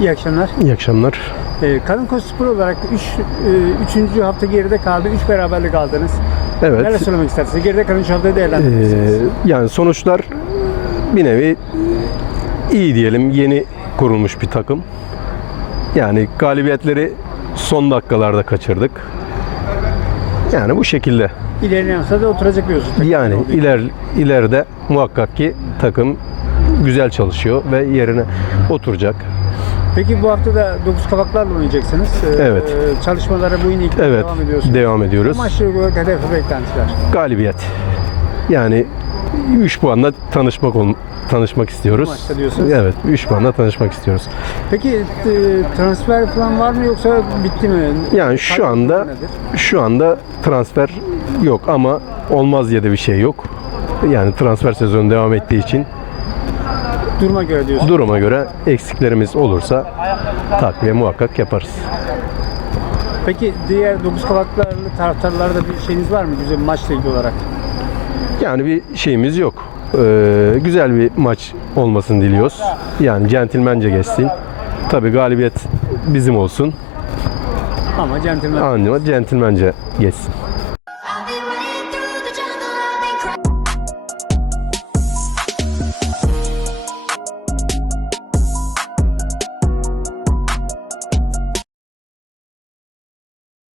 İyi akşamlar. İyi akşamlar. Ee, Kadın Koç Spor olarak 3. hafta geride kaldı. 3 beraberlik aldınız. Neler Evet. söylemek istersiniz? Geride kalan haftayı değerlendirirsiniz. Ee, yani sonuçlar bir nevi iyi diyelim. Yeni kurulmuş bir takım. Yani galibiyetleri son dakikalarda kaçırdık. Yani bu şekilde. İlerleyen haftada oturacak diyorsunuz. Tekrar Yani iler ileride muhakkak ki takım güzel çalışıyor ve yerine oturacak. Peki bu hafta da 9 kabaklarla oynayacaksınız. Ee, Evet. Çalışmalara bu yine ilk Evet. devam ediyorsunuz. Devam ediyoruz. Maçlı olarak hedef beklentiler. Galibiyet. Yani 3 puanla tanışmak ol- tanışmak istiyoruz. maçta diyorsunuz. Evet, 3 puanla tanışmak istiyoruz. Peki e, transfer falan var mı yoksa bitti mi? Yani şu anda nedir? şu anda transfer yok ama olmaz diye de bir şey yok. Yani transfer sezonu devam ettiği için Duruma göre diyorsunuz. duruma göre eksiklerimiz olursa takviye muhakkak yaparız. Peki diğer 9 kabaklarlı taraftarlarda bir şeyiniz var mı güzel maçla ilgili olarak? Yani bir şeyimiz yok. Ee, güzel bir maç olmasını diliyoruz. Yani centilmence geçsin. Tabii galibiyet bizim olsun Ama centilmen ama centilmence geçsin.